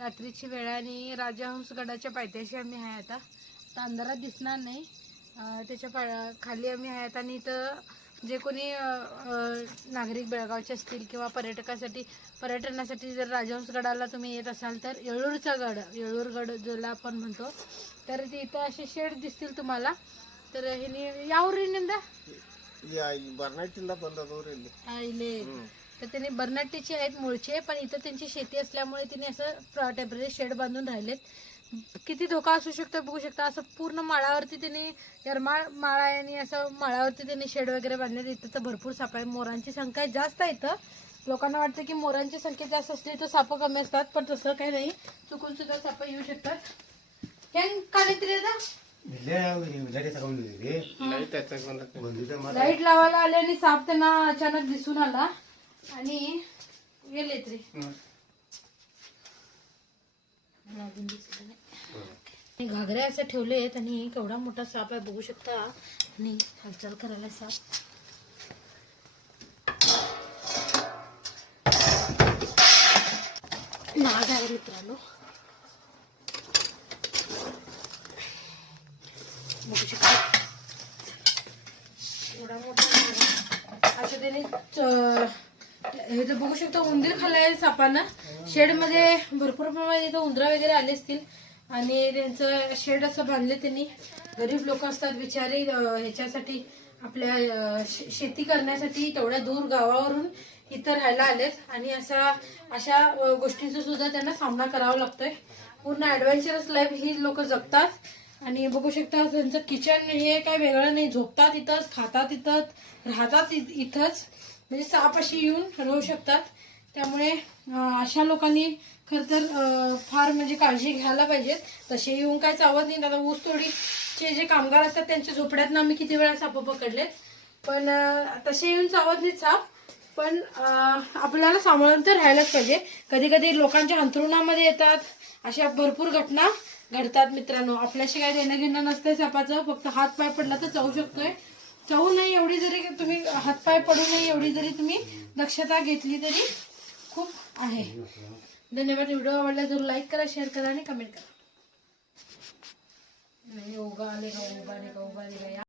रात्रीची वेळ आणि राजहंसगडाच्या पायथ्याशी आम्ही आहे आता अंधारात दिसणार नाही त्याच्या खाली आम्ही आहे आणि इथं जे कोणी नागरिक बेळगावचे असतील किंवा पर्यटनासाठी जर राजहंसगडाला तुम्ही येत असाल तर येळूरगड ज्याला आपण म्हणतो तर इथं असे शेड दिसतील तुम्हाला तर हे यावरील बर्नाटीला आईले तर त्यांनी बर्नाटीचे आहेत मूळचे पण इथं त्यांची शेती असल्यामुळे त्यांनी असं टेम्पररी शेड बांधून राहिलेत. किती धोका असू शकतो बघू शकता. असं पूर्ण माळावरती त्यांनी यरमाळ माळा आणि असं माळावरती त्यांनी शेड वगैरे बांधले. इथं तर भरपूर साप आहे. मोरांची संख्या जास्त आहे इथं. लोकांना वाटतं की मोरांची संख्या जास्त असली तर साप कमी असतात पण तसं काही नाही. चुकून सुद्धा साप येऊ शकतात. हे काहीतरी लाईट लावायला आले आणि साप त्यांना अचानक दिसून आला आणि गेले तरी घागरे असं ठेवले आहेत आणि केवढा मोठा साप आहे बघू शकता आणि हालचाल करायला साप नाग आहे मित्रांनो. बघू शकता एवढा मोठा असं त्याने हे तर बघू शकता. उंदीर खाल्लाय सापांना. शेड मध्ये भरपूर प्रमाणात इथं उंदरा वगैरे आले असतील आणि त्यांचं शेड असं बांधले त्यांनी. गरीब लोक असतात बिचारे ह्याच्यासाठी आपल्या शेती करण्यासाठी तेवढ्या दूर गावावरून इथं राहायला आलेत आणि अशा गोष्टींचा सुद्धा त्यांना सामना करावा लागतोय. पूर्ण ऍडव्हेंचरस लाईफ ही लोक जगतात आणि बघू शकता त्यांचं किचन हे काय वेगळं नाही. झोपतात इथंच, खातात इथंच, राहतात इथंच. म्हणजे साप अशी येऊन राहू शकतात. त्यामुळे अशा लोकांनी खर तर फार म्हणजे काळजी घ्यायला पाहिजे. तसे येऊन काय चावत नाही. आता ऊस तोडीचे जे कामगार असतात त्यांच्या झोपड्यातनं आम्ही किती वेळा साप पकडलेत पण तसे येऊन चावत नाहीत साप. पण आपल्याला सांभाळून तर राहायलाच पाहिजे. कधी कधी लोकांच्या अंथरुणामध्ये येतात. अशा भरपूर घटना घडतात मित्रांनो. आपल्याशी काय देणं घेणं नसतंय सापाचं. फक्त हात पाय पडला तर चावू शकतोय. चावू नाही एवढी जरी तुम्ही हातपाय पडू नये एवढी जरी तुम्ही दक्षता घेतली तरी खूप आहे. धन्यवाद. व्हिडिओ आवडला तर लाईक करा, शेअर करा आणि कमेंट करा. उगा आले का